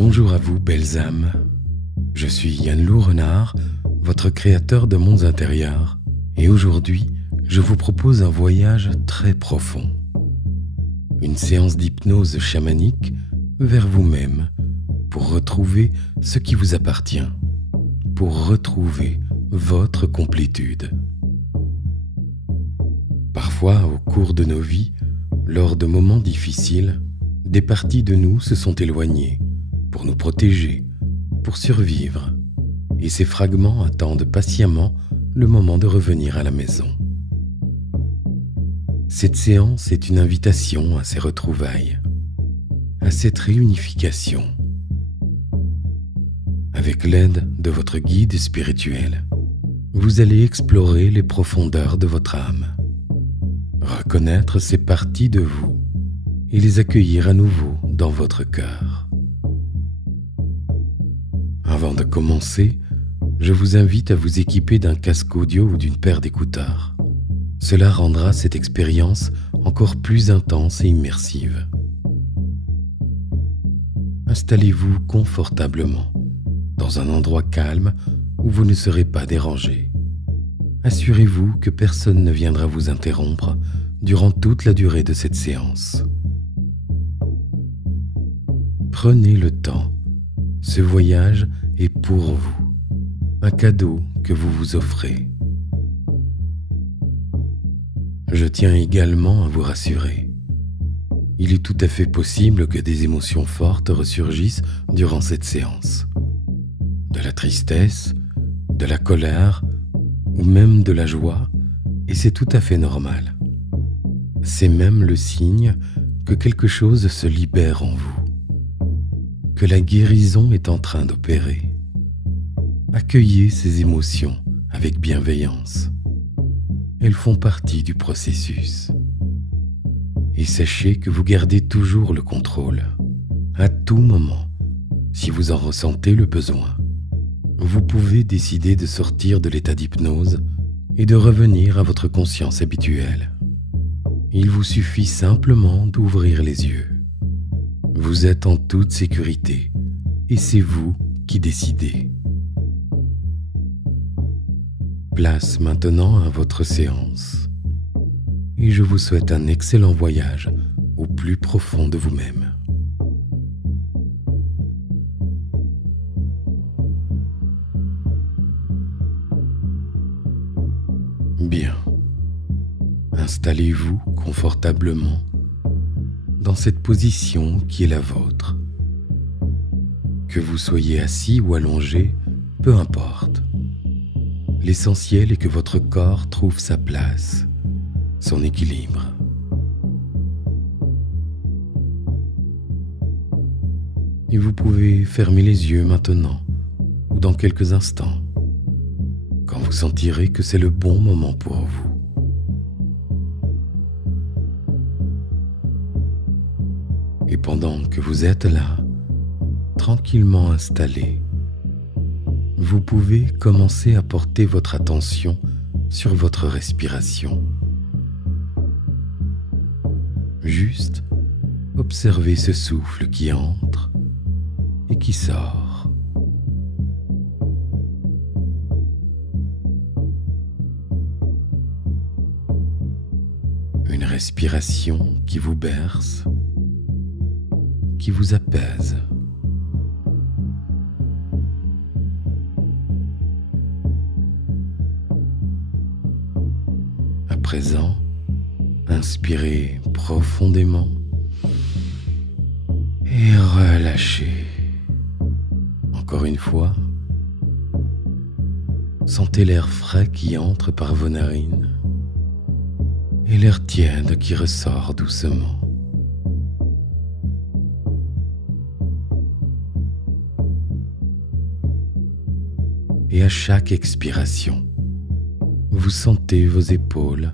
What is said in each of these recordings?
Bonjour à vous, belles âmes. Je suis Yann-Lou Renard, votre créateur de mondes intérieurs, et aujourd'hui, je vous propose un voyage très profond. Une séance d'hypnose chamanique vers vous-même pour retrouver ce qui vous appartient, pour retrouver votre complétude. Parfois, au cours de nos vies, lors de moments difficiles, des parties de nous se sont éloignées pour nous protéger, pour survivre, et ces fragments attendent patiemment le moment de revenir à la maison. Cette séance est une invitation à ces retrouvailles, à cette réunification. Avec l'aide de votre guide spirituel, vous allez explorer les profondeurs de votre âme, reconnaître ces parties de vous et les accueillir à nouveau dans votre cœur. Avant de commencer, je vous invite à vous équiper d'un casque audio ou d'une paire d'écouteurs. Cela rendra cette expérience encore plus intense et immersive. Installez-vous confortablement, dans un endroit calme où vous ne serez pas dérangé. Assurez-vous que personne ne viendra vous interrompre durant toute la durée de cette séance. Prenez le temps. Ce voyage est pour vous, un cadeau que vous vous offrez. Je tiens également à vous rassurer. Il est tout à fait possible que des émotions fortes ressurgissent durant cette séance. De la tristesse, de la colère ou même de la joie, et c'est tout à fait normal. C'est même le signe que quelque chose se libère en vous, que la guérison est en train d'opérer. Accueillez ces émotions avec bienveillance. Elles font partie du processus. Et sachez que vous gardez toujours le contrôle, à tout moment, si vous en ressentez le besoin. Vous pouvez décider de sortir de l'état d'hypnose et de revenir à votre conscience habituelle. Il vous suffit simplement d'ouvrir les yeux. Vous êtes en toute sécurité et c'est vous qui décidez. Place maintenant à votre séance et je vous souhaite un excellent voyage au plus profond de vous-même. Bien, installez-vous confortablement dans cette position qui est la vôtre. Que vous soyez assis ou allongé, peu importe. L'essentiel est que votre corps trouve sa place, son équilibre. Et vous pouvez fermer les yeux maintenant ou dans quelques instants, quand vous sentirez que c'est le bon moment pour vous. Et pendant que vous êtes là, tranquillement installé, vous pouvez commencer à porter votre attention sur votre respiration. Juste observez ce souffle qui entre et qui sort. Une respiration qui vous berce, qui vous apaise. À présent, inspirez profondément et relâchez. Encore une fois, sentez l'air frais qui entre par vos narines et l'air tiède qui ressort doucement. Et à chaque expiration, vous sentez vos épaules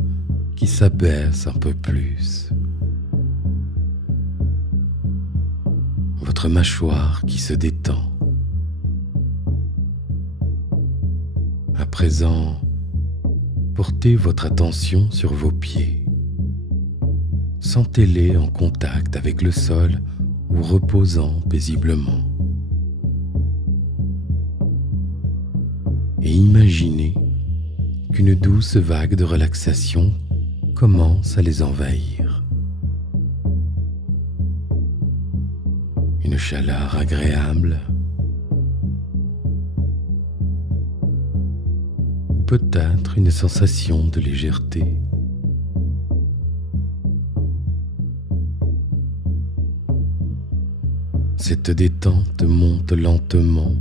qui s'abaissent un peu plus. Votre mâchoire qui se détend. À présent, portez votre attention sur vos pieds. Sentez-les en contact avec le sol ou reposant paisiblement. et imaginez qu'une douce vague de relaxation commence à les envahir. Une chaleur agréable, ou peut-être une sensation de légèreté. Cette détente monte lentement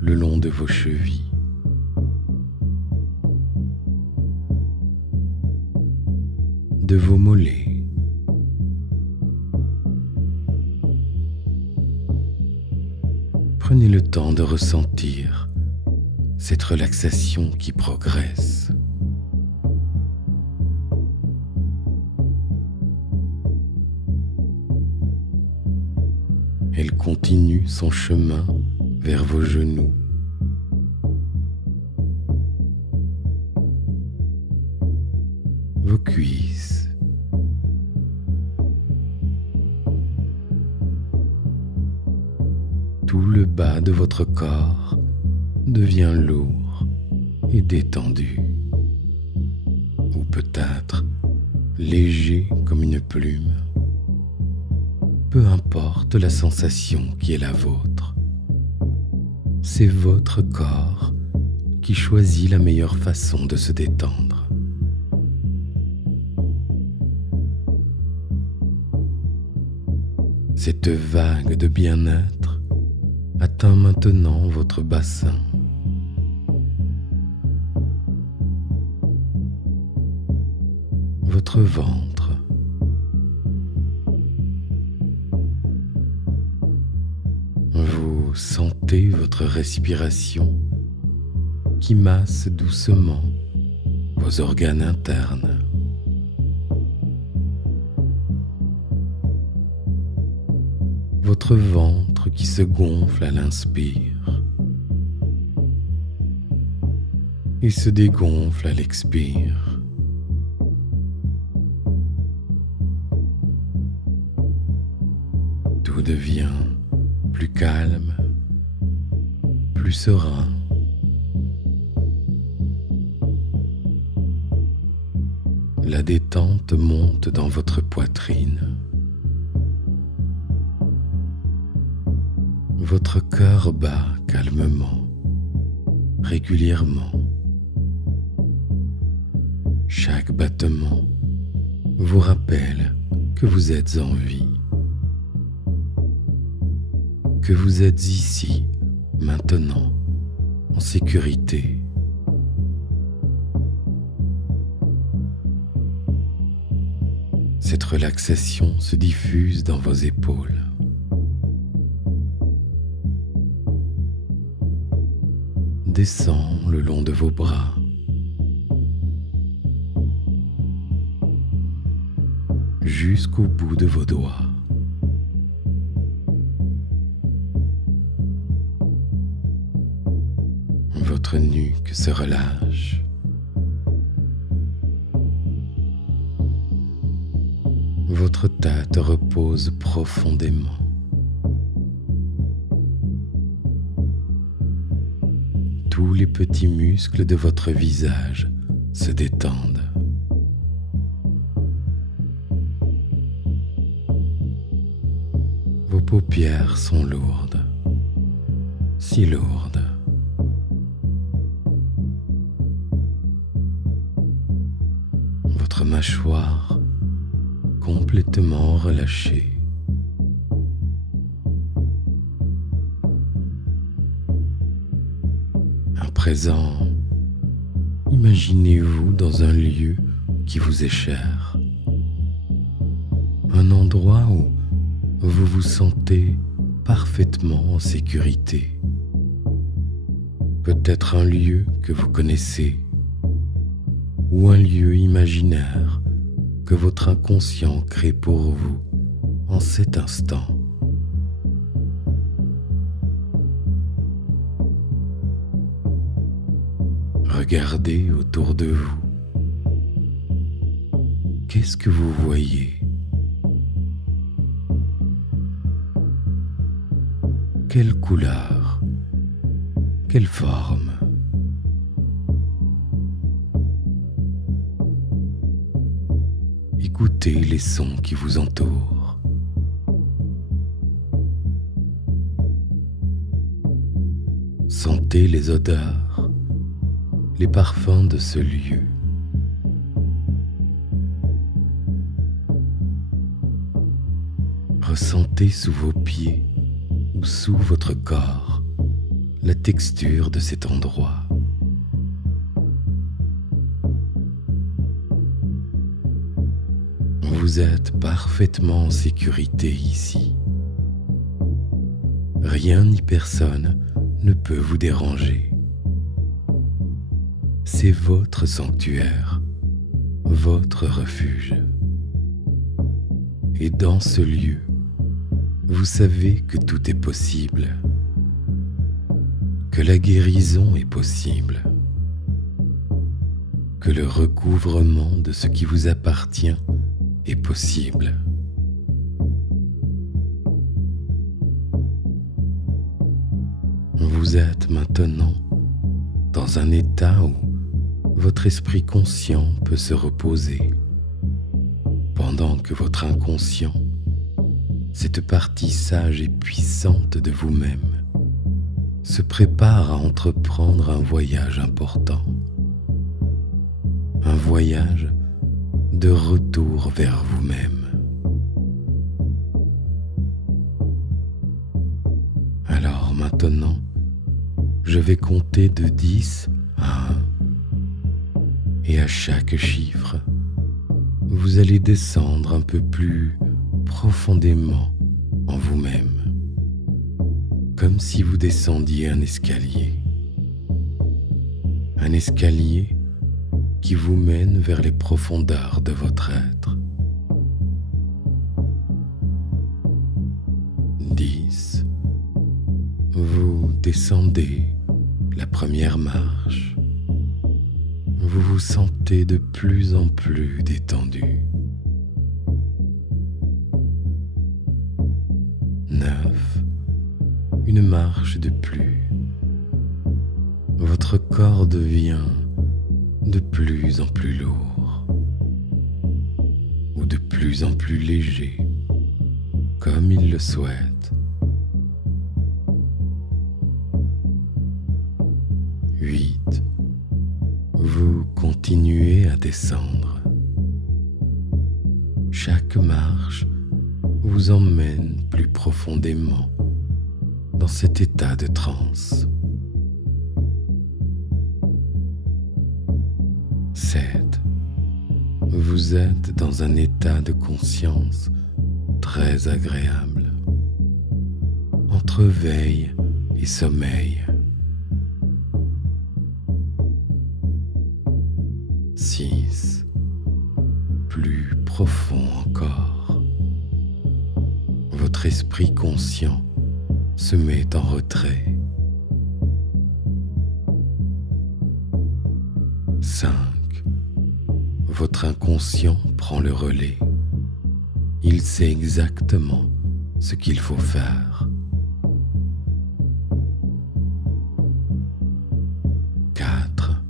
le long de vos chevilles. De vos mollets. Prenez le temps de ressentir cette relaxation qui progresse. Elle continue son chemin vers vos genoux. Vos cuisses. Tout le bas de votre corps devient lourd et détendu. Ou peut-être léger comme une plume. Peu importe la sensation qui est la vôtre, c'est votre corps qui choisit la meilleure façon de se détendre. Cette vague de bien-être atteint maintenant votre bassin. Votre ventre. Vous sentez votre respiration qui masse doucement vos organes internes. Votre ventre qui se gonfle à l'inspire et se dégonfle à l'expire. Tout devient plus calme, plus serein. La détente monte dans votre poitrine. Votre cœur bat calmement, régulièrement. Chaque battement vous rappelle que vous êtes en vie, que vous êtes ici, maintenant, en sécurité. Cette relaxation se diffuse dans vos épaules. Descend le long de vos bras. Jusqu'au bout de vos doigts. Votre nuque se relâche. Votre tête repose profondément. Tous les petits muscles de votre visage se détendent. Vos paupières sont lourdes, si lourdes. Votre mâchoire complètement relâchée. À présent, imaginez-vous dans un lieu qui vous est cher. Un endroit où vous vous sentez parfaitement en sécurité. Peut-être un lieu que vous connaissez ou un lieu imaginaire que votre inconscient crée pour vous en cet instant. Regardez autour de vous. Qu'est-ce que vous voyez? Quelle couleur? Quelle forme? écoutez les sons qui vous entourent. Sentez les odeurs, les parfums de ce lieu. Ressentez sous vos pieds ou sous votre corps la texture de cet endroit. Vous êtes parfaitement en sécurité ici. Rien ni personne ne peut vous déranger. C'est votre sanctuaire, votre refuge. Et dans ce lieu, vous savez que tout est possible, que la guérison est possible, que le recouvrement de ce qui vous appartient est possible. Vous êtes maintenant dans un état où votre esprit conscient peut se reposer, pendant que votre inconscient, cette partie sage et puissante de vous-même, se prépare à entreprendre un voyage important, un voyage de retour vers vous-même. Alors maintenant, je vais compter de 10 à 1, et à chaque chiffre, vous allez descendre un peu plus profondément en vous-même, comme si vous descendiez un escalier qui vous mène vers les profondeurs de votre être. 10. Vous descendez la première marche. Vous vous sentez de plus en plus détendu. 9. Une marche de plus. Votre corps devient de plus en plus lourd ou de plus en plus léger, comme il le souhaite. 8. Vous continuez à descendre. Chaque marche vous emmène plus profondément dans cet état de transe. 7. Vous êtes dans un état de conscience très agréable, entre veille et sommeil. 6. Plus profond encore, votre esprit conscient se met en retrait. 5. Votre inconscient prend le relais. Il sait exactement ce qu'il faut faire. 4.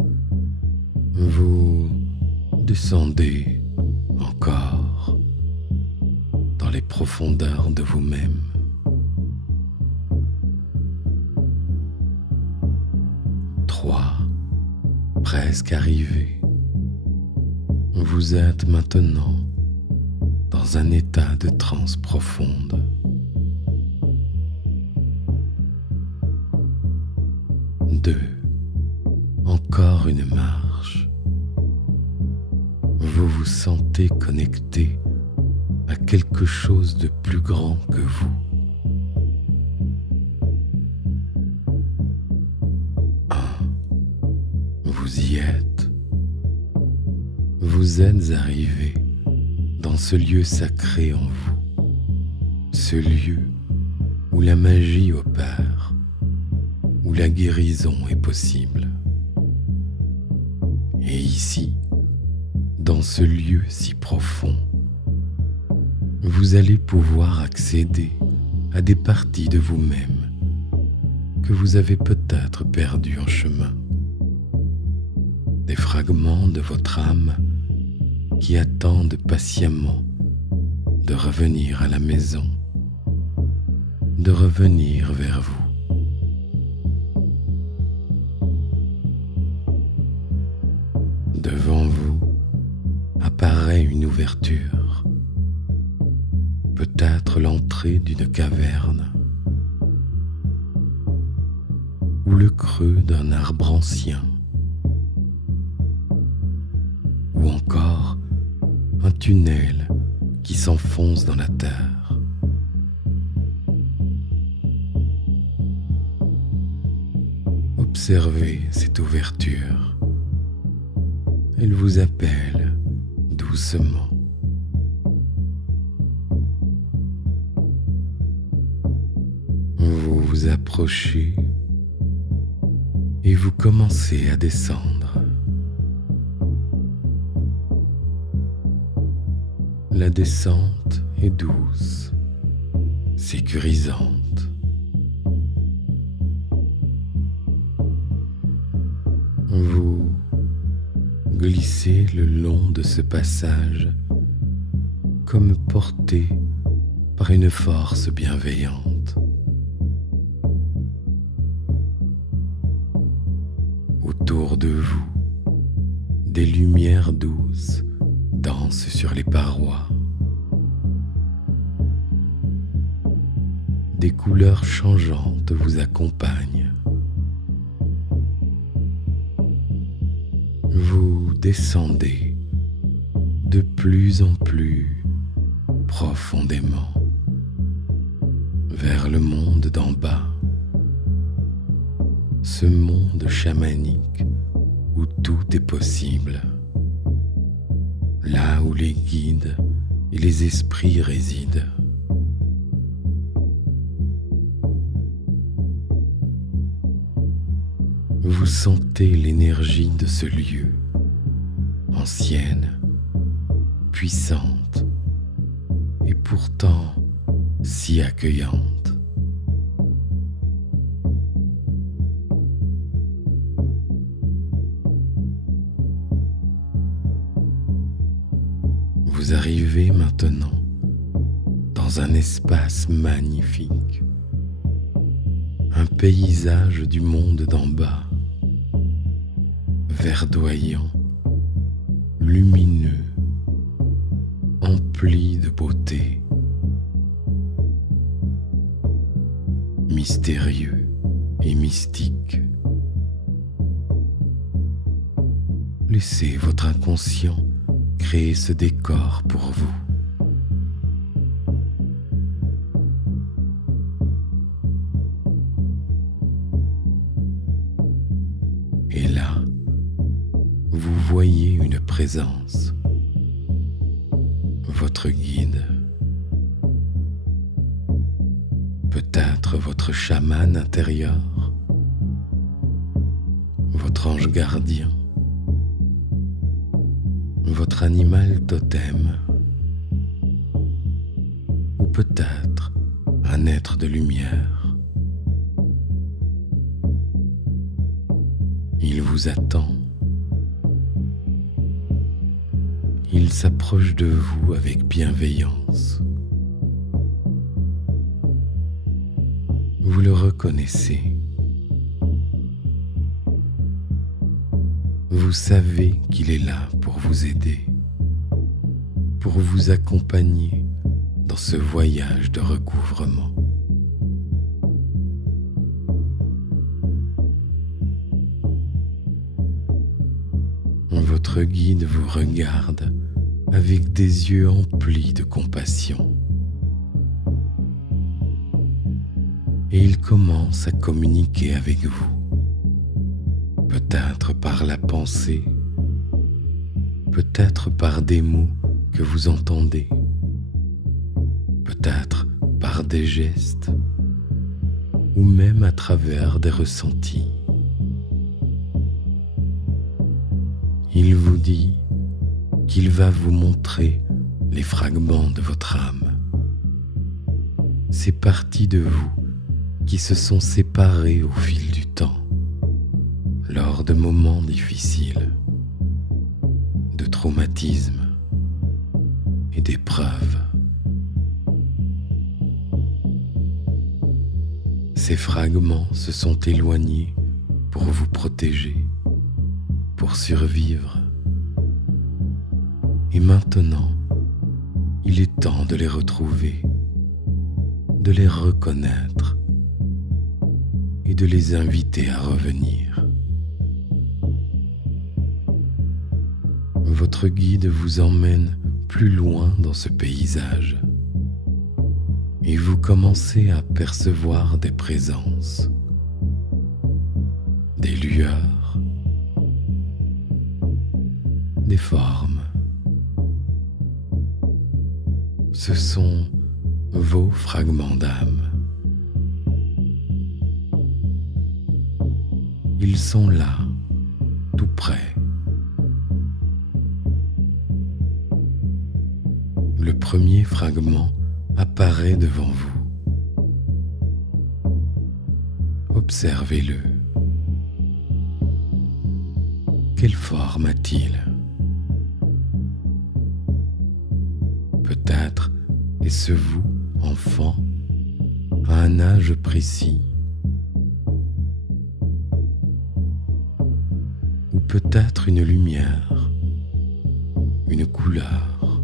Vous descendez encore dans les profondeurs de vous-même. 3. Presque arrivé. Vous êtes maintenant dans un état de transe profonde. 2. Encore une marche. Vous vous sentez connecté à quelque chose de plus grand que vous. 1. Vous y êtes. Vous êtes arrivé dans ce lieu sacré en vous, ce lieu où la magie opère, où la guérison est possible. Et ici, dans ce lieu si profond, vous allez pouvoir accéder à des parties de vous-même que vous avez peut-être perdues en chemin, des fragments de votre âme qui attendent patiemment de revenir à la maison, de revenir vers vous. Devant vous apparaît une ouverture, peut-être l'entrée d'une caverne ou le creux d'un arbre ancien, ou encore un tunnel qui s'enfonce dans la terre. Observez cette ouverture. Elle vous appelle doucement. Vous vous approchez et vous commencez à descendre. La descente est douce, sécurisante. Vous glissez le long de ce passage comme porté par une force bienveillante. Autour de vous, des lumières douces dansent sur les parois. Des couleurs changeantes vous accompagnent. Vous descendez de plus en plus profondément vers le monde d'en bas, ce monde chamanique où tout est possible, là où les guides et les esprits résident. Vous sentez l'énergie de ce lieu, ancienne, puissante et pourtant si accueillante. Vous arrivez maintenant dans un espace magnifique, un paysage du monde d'en bas, verdoyant, lumineux, empli de beauté, mystérieux et mystique. Laissez votre inconscient créer ce décor pour vous. Et là, vous voyez une présence, votre guide, peut-être votre chaman intérieur, votre ange gardien, votre animal totem, ou peut-être un être de lumière. Il vous attend. Il s'approche de vous avec bienveillance. Vous le reconnaissez. Vous savez qu'il est là pour vous aider, pour vous accompagner dans ce voyage de recouvrement. Votre guide vous regarde avec des yeux emplis de compassion. Et il commence à communiquer avec vous, peut-être par la pensée, peut-être par des mots que vous entendez, peut-être par des gestes, ou même à travers des ressentis. Il vous dit qu'il va vous montrer les fragments de votre âme, ces parties de vous qui se sont séparées au fil du temps, lors de moments difficiles, de traumatismes, et d'épreuves. Ces fragments se sont éloignés pour vous protéger, pour survivre. Et maintenant, il est temps de les retrouver, de les reconnaître et de les inviter à revenir. Votre guide vous emmène plus loin dans ce paysage et vous commencez à percevoir des présences, des lueurs, des formes. Ce sont vos fragments d'âme. Ils sont là, tout près. Le premier fragment apparaît devant vous. Observez-le. Quelle forme a-t-il ? Peut-être est-ce vous, enfant, à un âge précis. Ou peut-être une lumière, une couleur,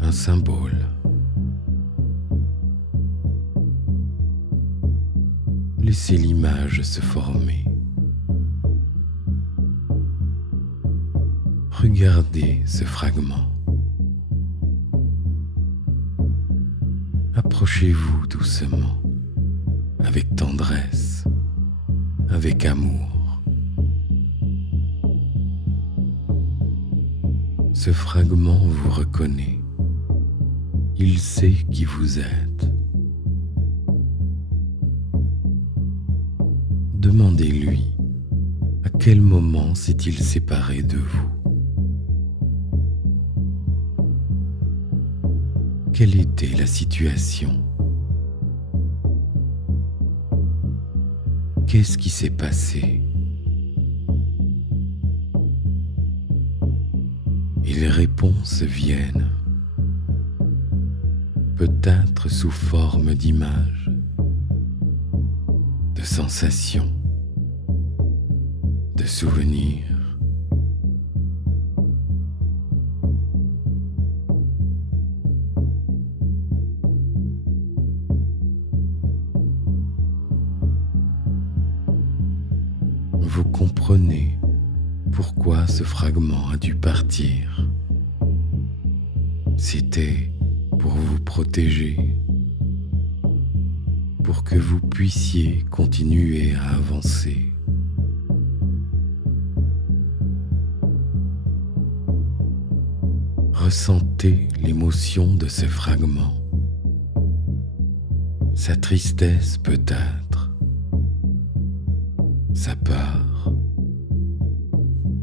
un symbole. Laissez l'image se former. Regardez ce fragment. Approchez-vous doucement, avec tendresse, avec amour. Ce fragment vous reconnaît. Il sait qui vous êtes. Demandez-lui à quel moment s'est-il séparé de vous. Quelle était la situation? Qu'est-ce qui s'est passé? Et les réponses viennent, peut-être sous forme d'images, de sensations, de souvenirs. Vous comprenez pourquoi ce fragment a dû partir. C'était pour vous protéger, pour que vous puissiez continuer à avancer. Ressentez l'émotion de ce fragment, sa tristesse peut-être, sa peur,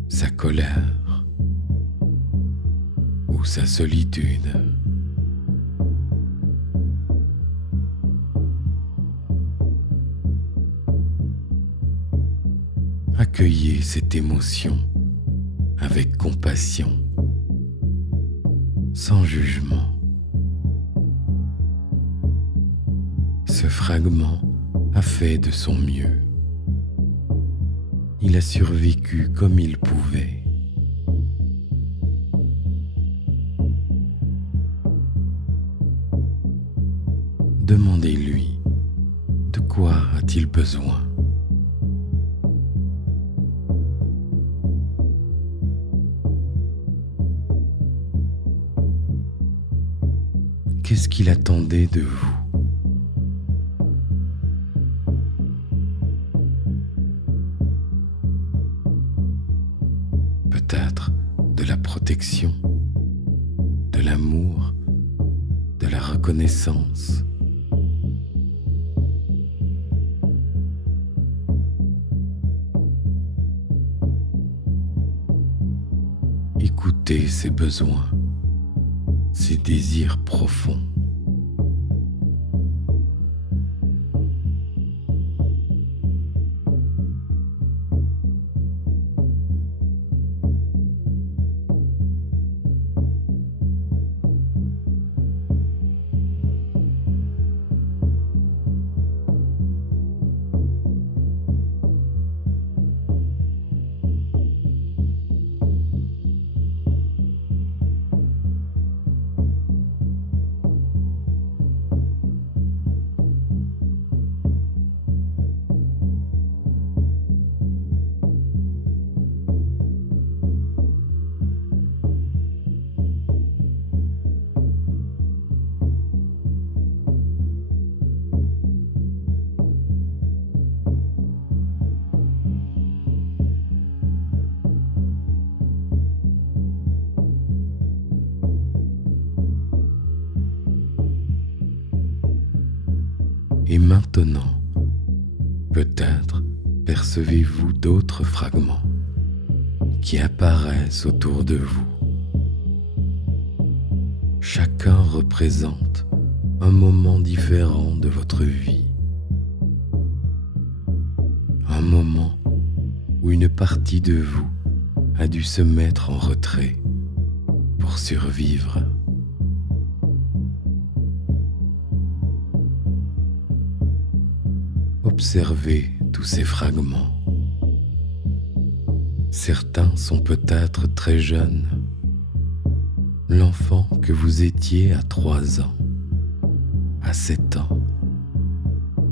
sa colère ou sa solitude. Accueillez cette émotion avec compassion, sans jugement. Ce fragment a fait de son mieux. Il a survécu comme il pouvait. Demandez-lui, de quoi a-t-il besoin? Qu'est-ce qu'il attendait de vous? Peut-être de la protection, de l'amour, de la reconnaissance. Écoutez ses besoins, ses désirs profonds. Et maintenant, peut-être percevez-vous d'autres fragments qui apparaissent autour de vous. Chacun représente un moment différent de votre vie. Un moment où une partie de vous a dû se mettre en retrait pour survivre. Observez tous ces fragments. Certains sont peut-être très jeunes. L'enfant que vous étiez à 3 ans, à 7 ans,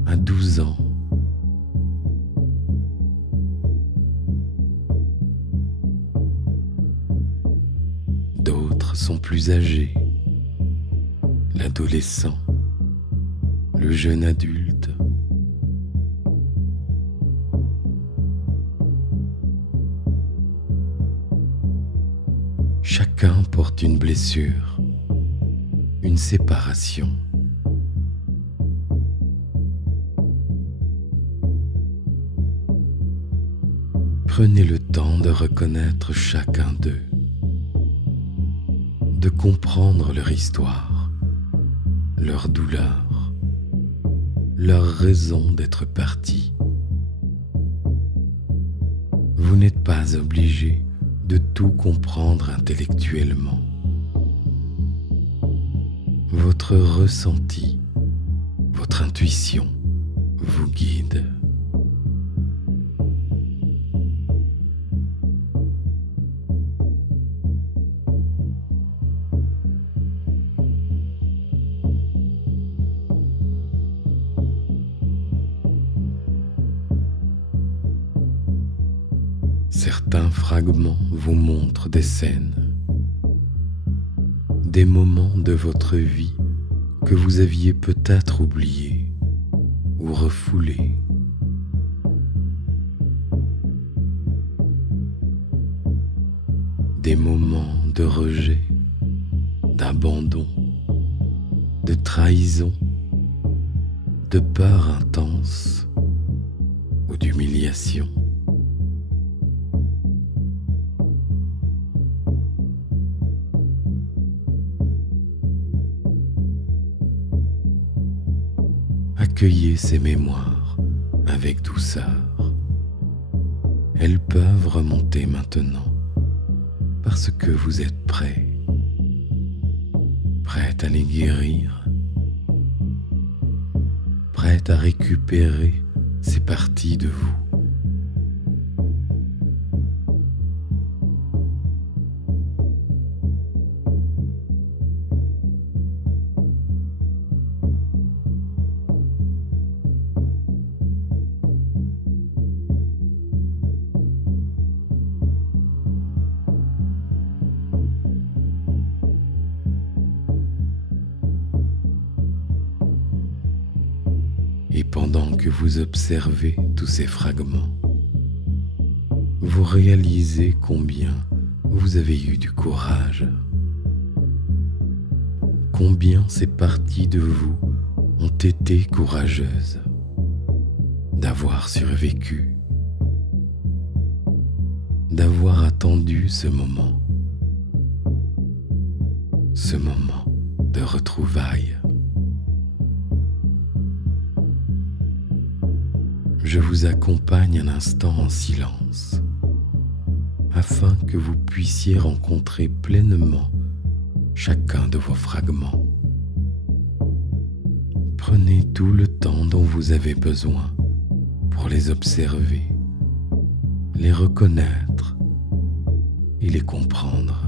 à 12 ans. D'autres sont plus âgés, l'adolescent, le jeune adulte. Chacun porte une blessure, une séparation. Prenez le temps de reconnaître chacun d'eux, de comprendre leur histoire, leur douleur, leur raison d'être partis. Vous n'êtes pas obligé de tout comprendre intellectuellement. Votre ressenti, votre intuition vous guide. Certains fragments vous montrent des scènes, des moments de votre vie que vous aviez peut-être oubliés ou refoulés. Des moments de rejet, d'abandon, de trahison, de peur intense ou d'humiliation. Accueillez ces mémoires avec douceur. Elles peuvent remonter maintenant parce que vous êtes prêt à les guérir, prêt à récupérer ces parties de vous. Et pendant que vous observez tous ces fragments, vous réalisez combien vous avez eu du courage, combien ces parties de vous ont été courageuses d'avoir survécu, d'avoir attendu ce moment de retrouvailles. Je vous accompagne un instant en silence, afin que vous puissiez rencontrer pleinement chacun de vos fragments. Prenez tout le temps dont vous avez besoin pour les observer, les reconnaître et les comprendre.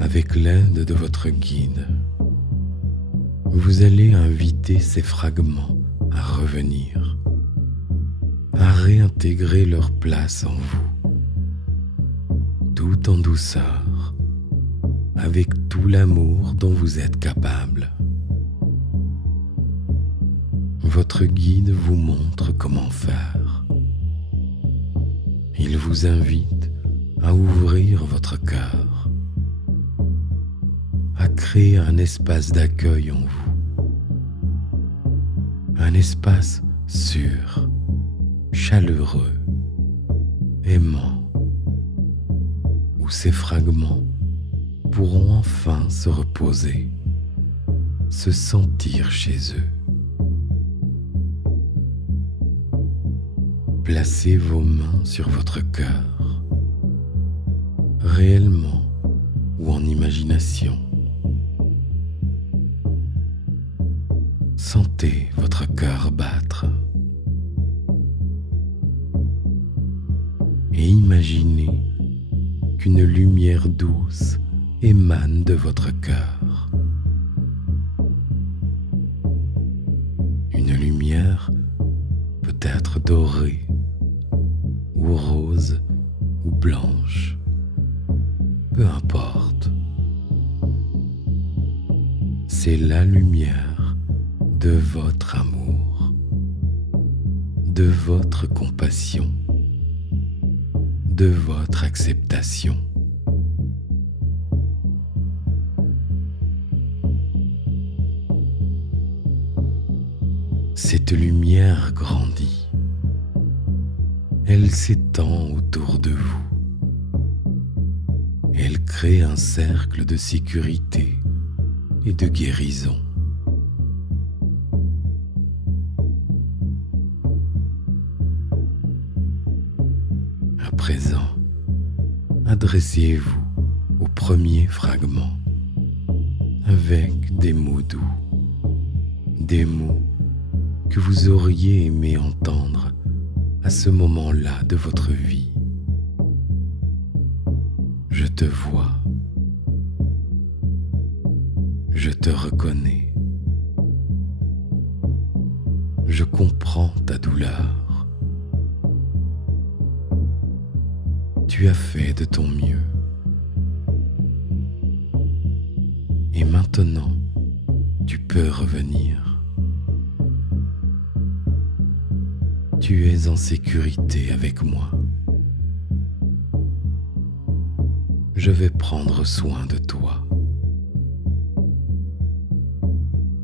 Avec l'aide de votre guide, vous allez inviter ces fragments à revenir, à réintégrer leur place en vous, tout en douceur, avec tout l'amour dont vous êtes capable. Votre guide vous montre comment faire. Il vous invite à ouvrir votre cœur, à créer un espace d'accueil en vous, un espace sûr, chaleureux, aimant, où ces fragments pourront enfin se reposer, se sentir chez eux. Placez vos mains sur votre cœur, réellement ou en imagination. Sentez votre cœur battre et imaginez qu'une lumière douce émane de votre cœur. Une lumière peut-être dorée ou rose ou blanche, peu importe. C'est la lumière de votre amour, de votre compassion, de votre acceptation. Cette lumière grandit. Elle s'étend autour de vous. Elle crée un cercle de sécurité et de guérison. À présent, adressez-vous au premier fragment avec des mots doux, des mots que vous auriez aimé entendre à ce moment-là de votre vie. Je te vois. Je te reconnais. Je comprends ta douleur. Tu as fait de ton mieux. Et maintenant, tu peux revenir. Tu es en sécurité avec moi. Je vais prendre soin de toi.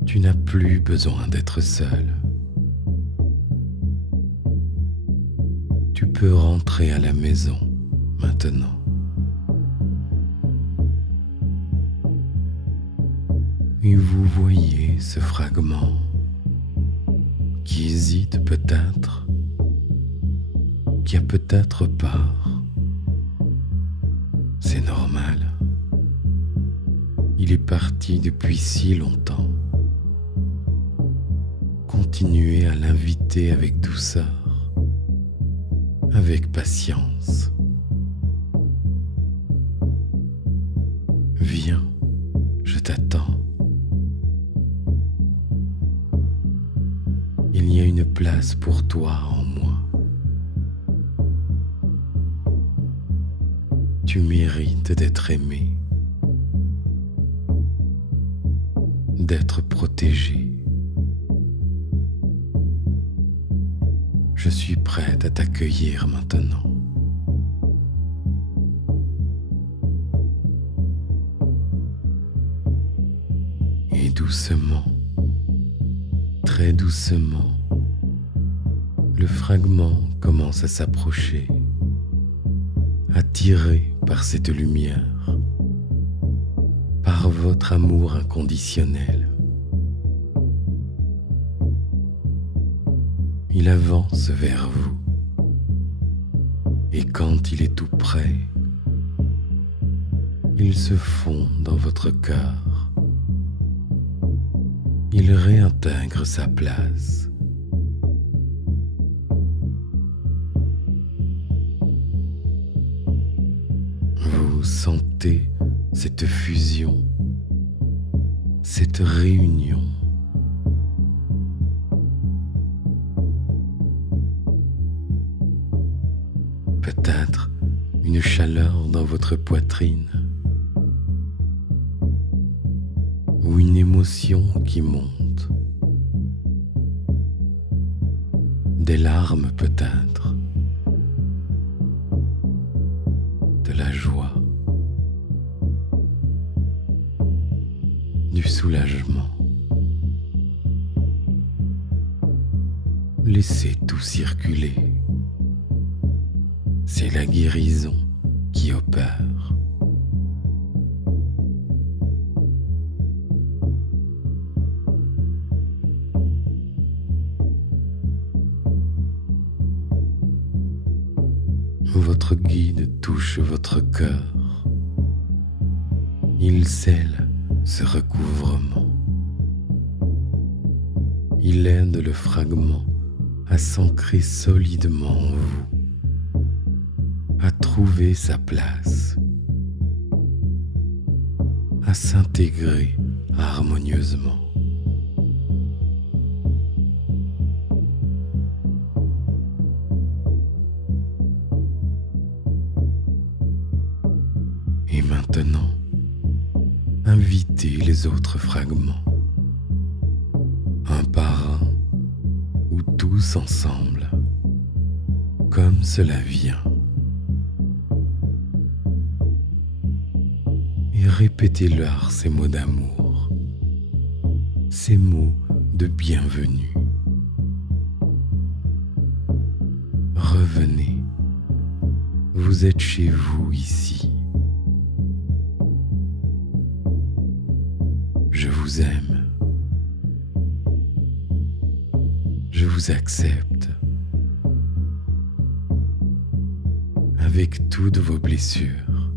Tu n'as plus besoin d'être seul. Tu peux rentrer à la maison maintenant. Et vous voyez ce fragment qui hésite peut-être, qui a peut-être peur. C'est normal. Il est parti depuis si longtemps. Continuez à l'inviter avec douceur, avec patience. Viens, je t'attends. Il y a une place pour toi en moi. Tu mérites d'être aimé, d'être protégé. Je suis prête à t'accueillir maintenant. Et doucement, très doucement, le fragment commence à s'approcher, attiré par cette lumière, par votre amour inconditionnel. Il avance vers vous, et quand il est tout près, il se fond dans votre cœur. Il réintègre sa place. Vous sentez cette fusion, cette réunion. Peut-être une chaleur dans votre poitrine ou une émotion qui monte, des larmes peut-être, de la joie, du soulagement. Laissez tout circuler. C'est la guérison qui opère. Votre guide touche votre cœur. Il scelle ce recouvrement. Il aide le fragment à s'ancrer solidement en vous, à trouver sa place, à s'intégrer harmonieusement. Et maintenant, invitez les autres fragments, un par un ou tous ensemble, comme cela vient. Et répétez-leur ces mots d'amour, ces mots de bienvenue. Revenez, vous êtes chez vous ici. Je vous aime. Je vous accepte. Avec toutes vos blessures.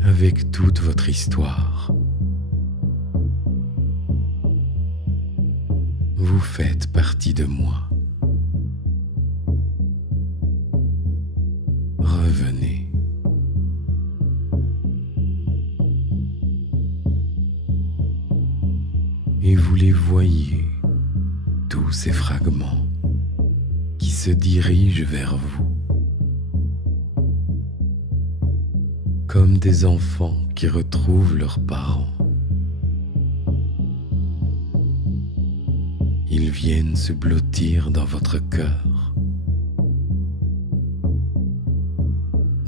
Avec toute votre histoire. Vous faites partie de moi. Revenez. Et vous les voyez, tous ces fragments qui se dirigent vers vous, comme des enfants qui retrouvent leurs parents. Ils viennent se blottir dans votre cœur,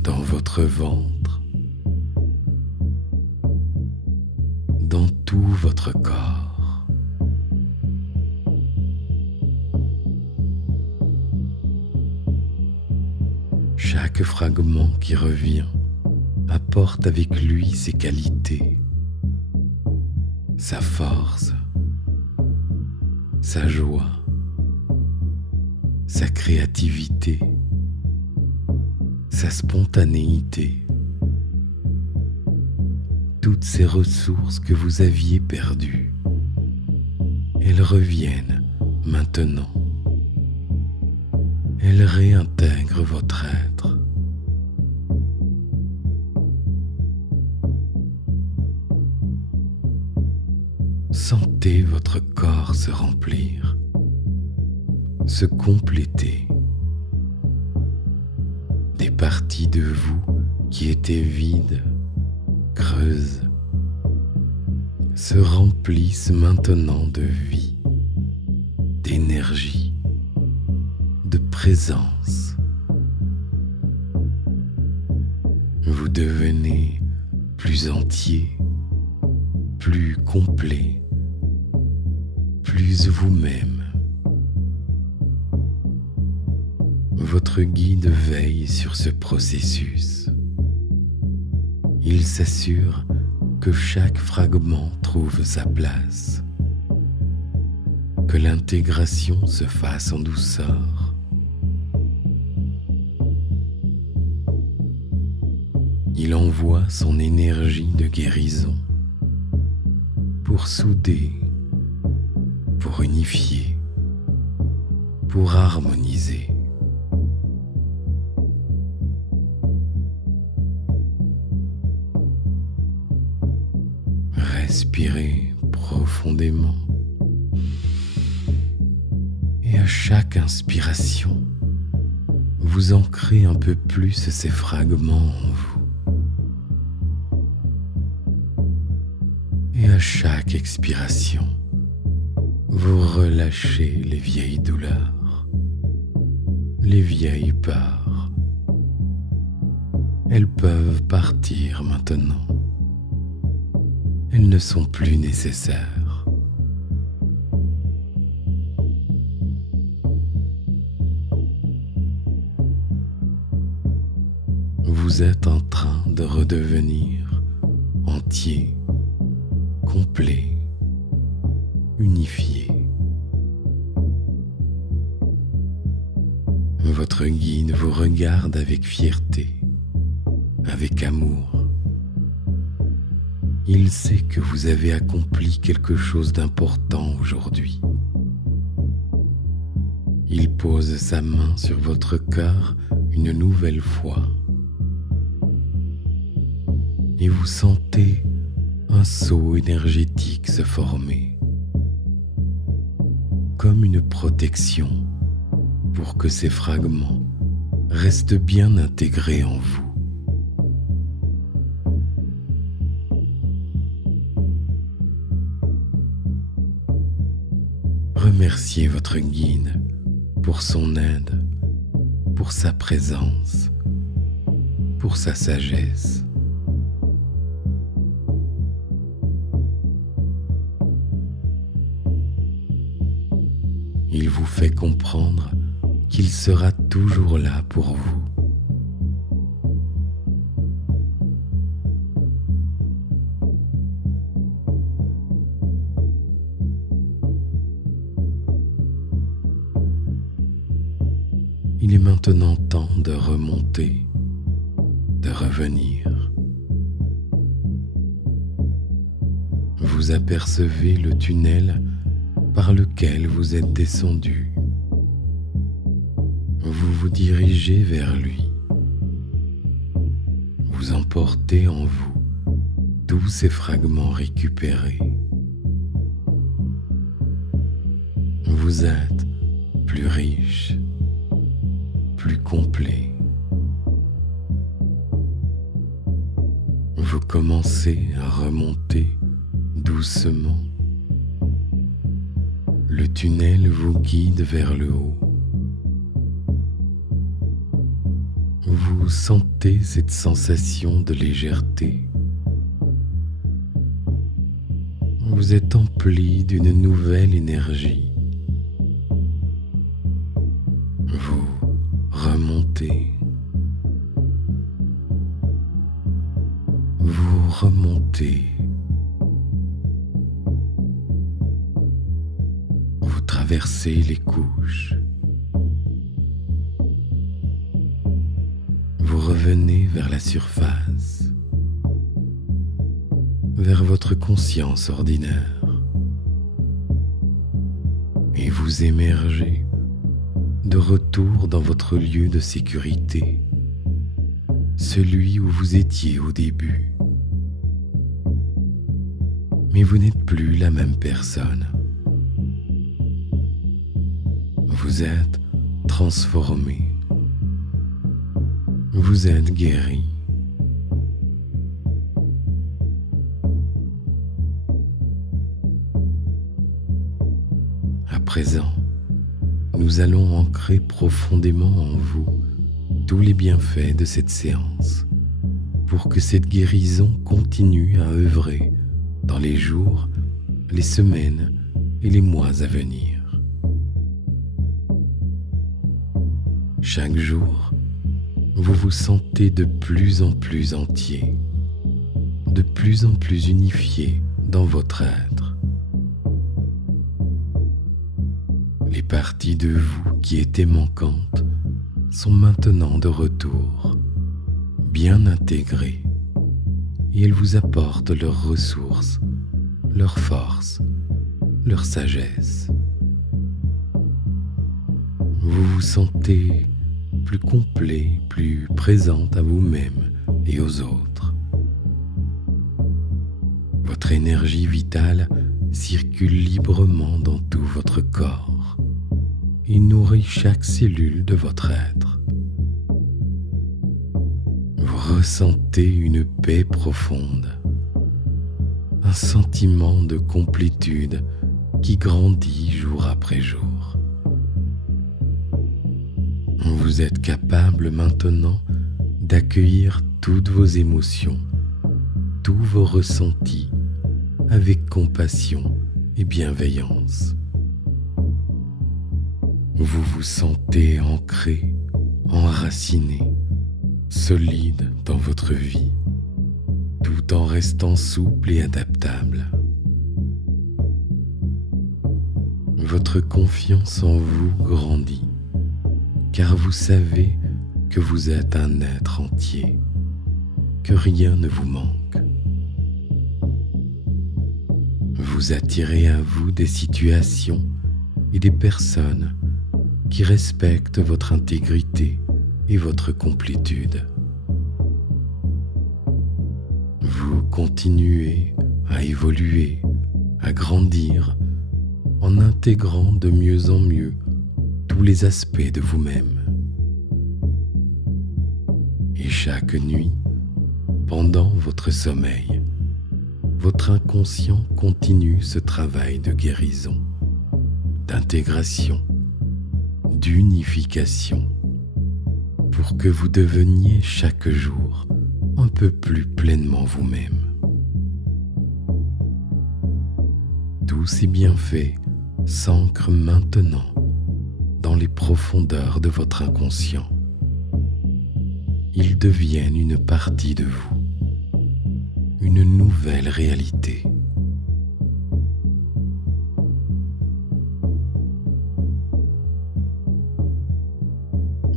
dans votre ventre, dans tout votre corps. Chaque fragment qui revient apporte avec lui ses qualités, sa force, sa joie, sa créativité, sa spontanéité, toutes ces ressources que vous aviez perdues. Elles reviennent maintenant. Elles réintègrent votre être. Sentez votre corps se remplir, se compléter. Des parties de vous qui étaient vides, creuses, se remplissent maintenant de vie, d'énergie, de présence. Vous devenez plus entier, plus complet, plus vous-même. Votre guide veille sur ce processus. Il s'assure que chaque fragment trouve sa place, que l'intégration se fasse en douceur. Il envoie son énergie de guérison pour souder, pour unifier, pour harmoniser. Respirez profondément. Et à chaque inspiration, vous ancrez un peu plus ces fragments en vous. Et à chaque expiration, vous relâchez les vieilles douleurs, les vieilles peurs. Elles peuvent partir maintenant. Elles ne sont plus nécessaires. Vous êtes en train de redevenir entier, complet, unifié. Votre guide vous regarde avec fierté, avec amour. Il sait que vous avez accompli quelque chose d'important aujourd'hui. Il pose sa main sur votre cœur une nouvelle fois. Et vous sentez un saut énergétique se former, comme une protection pour que ces fragments restent bien intégrés en vous. Remerciez votre guide pour son aide, pour sa présence, pour sa sagesse. Il vous fait comprendre qu'il sera toujours là pour vous. Il est maintenant temps de remonter, de revenir. Vous apercevez le tunnel par lequel vous êtes descendu. Vous vous dirigez vers lui. Vous emportez en vous tous ces fragments récupérés. Vous êtes plus riche, plus complet. Vous commencez à remonter doucement. Le tunnel vous guide vers le haut. Vous sentez cette sensation de légèreté. Vous êtes empli d'une nouvelle énergie. Vous remontez. Vous remontez. Vous traversez les couches. Vous revenez vers la surface, vers votre conscience ordinaire, et vous émergez de retour dans votre lieu de sécurité, celui où vous étiez au début. Mais vous n'êtes plus la même personne. Vous êtes transformé. Vous êtes guéri. À présent, nous allons ancrer profondément en vous tous les bienfaits de cette séance pour que cette guérison continue à œuvrer dans les jours, les semaines et les mois à venir. Chaque jour, vous vous sentez de plus en plus entier, de plus en plus unifié dans votre être. Les parties de vous qui étaient manquantes sont maintenant de retour, bien intégrées, et elles vous apportent leurs ressources, leur force, leur sagesse. Vous vous sentez plus complet, plus présent à vous-même et aux autres. Votre énergie vitale circule librement dans tout votre corps et nourrit chaque cellule de votre être. Vous ressentez une paix profonde, un sentiment de complétude qui grandit jour après jour. Vous êtes capable maintenant d'accueillir toutes vos émotions, tous vos ressentis avec compassion et bienveillance. Vous vous sentez ancré, enraciné, solide dans votre vie, tout en restant souple et adaptable. Votre confiance en vous grandit, car vous savez que vous êtes un être entier, que rien ne vous manque. Vous attirez à vous des situations et des personnes qui respectent votre intégrité et votre complétude. Vous continuez à évoluer, à grandir, en intégrant de mieux en mieux tous les aspects de vous-même. Et chaque nuit, pendant votre sommeil, votre inconscient continue ce travail de guérison, d'intégration, d'unification, pour que vous deveniez chaque jour un peu plus pleinement vous-même. Tous ces bienfaits s'ancrent maintenant dans les profondeurs de votre inconscient. Ils deviennent une partie de vous, une nouvelle réalité.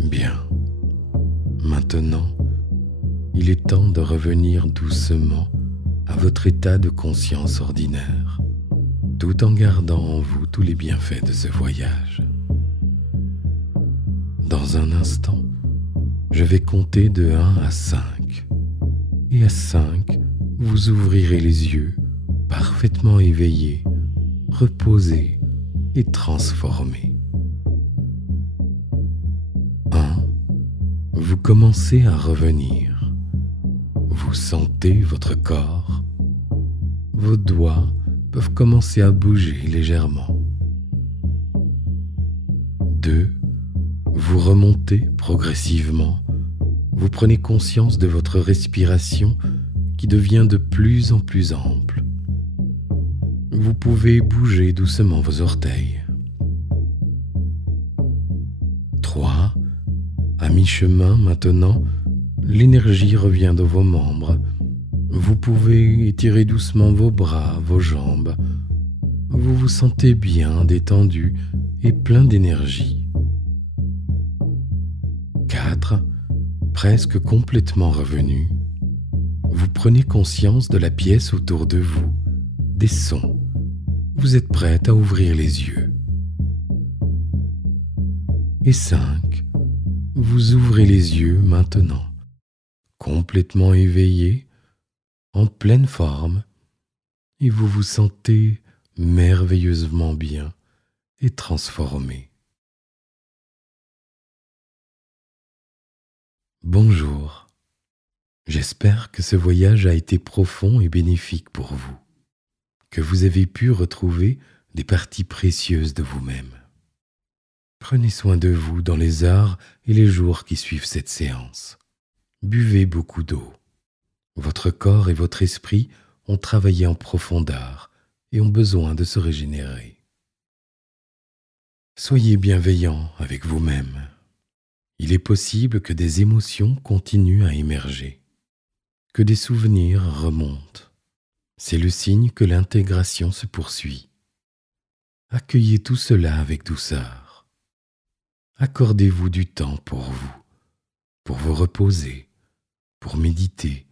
Bien, maintenant, il est temps de revenir doucement à votre état de conscience ordinaire, tout en gardant en vous tous les bienfaits de ce voyage. Dans un instant, je vais compter de 1 à 5. Et à 5, vous ouvrirez les yeux, parfaitement éveillés, reposés et transformés. 1. Vous commencez à revenir. Vous sentez votre corps. Vos doigts peuvent commencer à bouger légèrement. 2. Vous remontez progressivement. Vous prenez conscience de votre respiration qui devient de plus en plus ample. Vous pouvez bouger doucement vos orteils. 3. À mi-chemin maintenant, l'énergie revient dans vos membres. Vous pouvez étirer doucement vos bras, vos jambes. Vous vous sentez bien détendu et plein d'énergie. 4. Presque complètement revenu, vous prenez conscience de la pièce autour de vous, des sons. Vous êtes prête à ouvrir les yeux. Et 5. Vous ouvrez les yeux maintenant, complètement éveillé, en pleine forme, et vous vous sentez merveilleusement bien et transformé. Bonjour. J'espère que ce voyage a été profond et bénéfique pour vous, que vous avez pu retrouver des parties précieuses de vous-même. Prenez soin de vous dans les heures et les jours qui suivent cette séance. Buvez beaucoup d'eau. Votre corps et votre esprit ont travaillé en profondeur et ont besoin de se régénérer. Soyez bienveillant avec vous-même. Il est possible que des émotions continuent à émerger, que des souvenirs remontent. C'est le signe que l'intégration se poursuit. Accueillez tout cela avec douceur. Accordez-vous du temps pour vous reposer, pour méditer,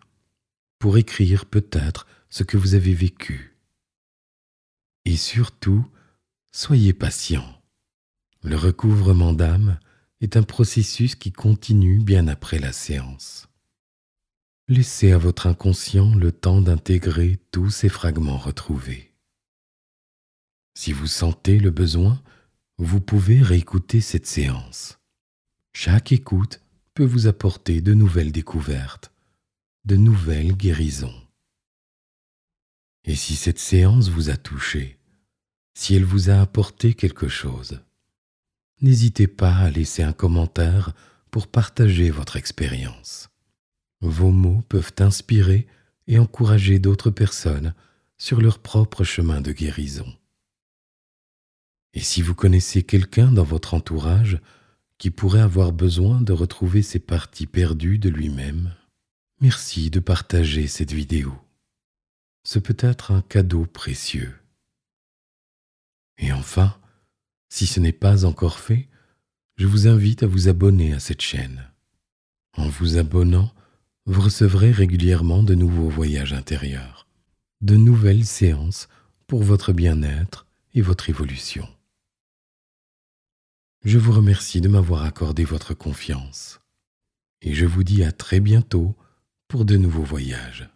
pour écrire peut-être ce que vous avez vécu. Et surtout, soyez patient. Le recouvrement d'âme est un processus qui continue bien après la séance. Laissez à votre inconscient le temps d'intégrer tous ces fragments retrouvés. Si vous sentez le besoin, vous pouvez réécouter cette séance. Chaque écoute peut vous apporter de nouvelles découvertes, de nouvelles guérisons. Et si cette séance vous a touché, si elle vous a apporté quelque chose, n'hésitez pas à laisser un commentaire pour partager votre expérience. Vos mots peuvent inspirer et encourager d'autres personnes sur leur propre chemin de guérison. Et si vous connaissez quelqu'un dans votre entourage qui pourrait avoir besoin de retrouver ces parties perdues de lui-même, merci de partager cette vidéo. Ce peut être un cadeau précieux. Et enfin, si ce n'est pas encore fait, je vous invite à vous abonner à cette chaîne. En vous abonnant, vous recevrez régulièrement de nouveaux voyages intérieurs, de nouvelles séances pour votre bien-être et votre évolution. Je vous remercie de m'avoir accordé votre confiance et je vous dis à très bientôt pour de nouveaux voyages.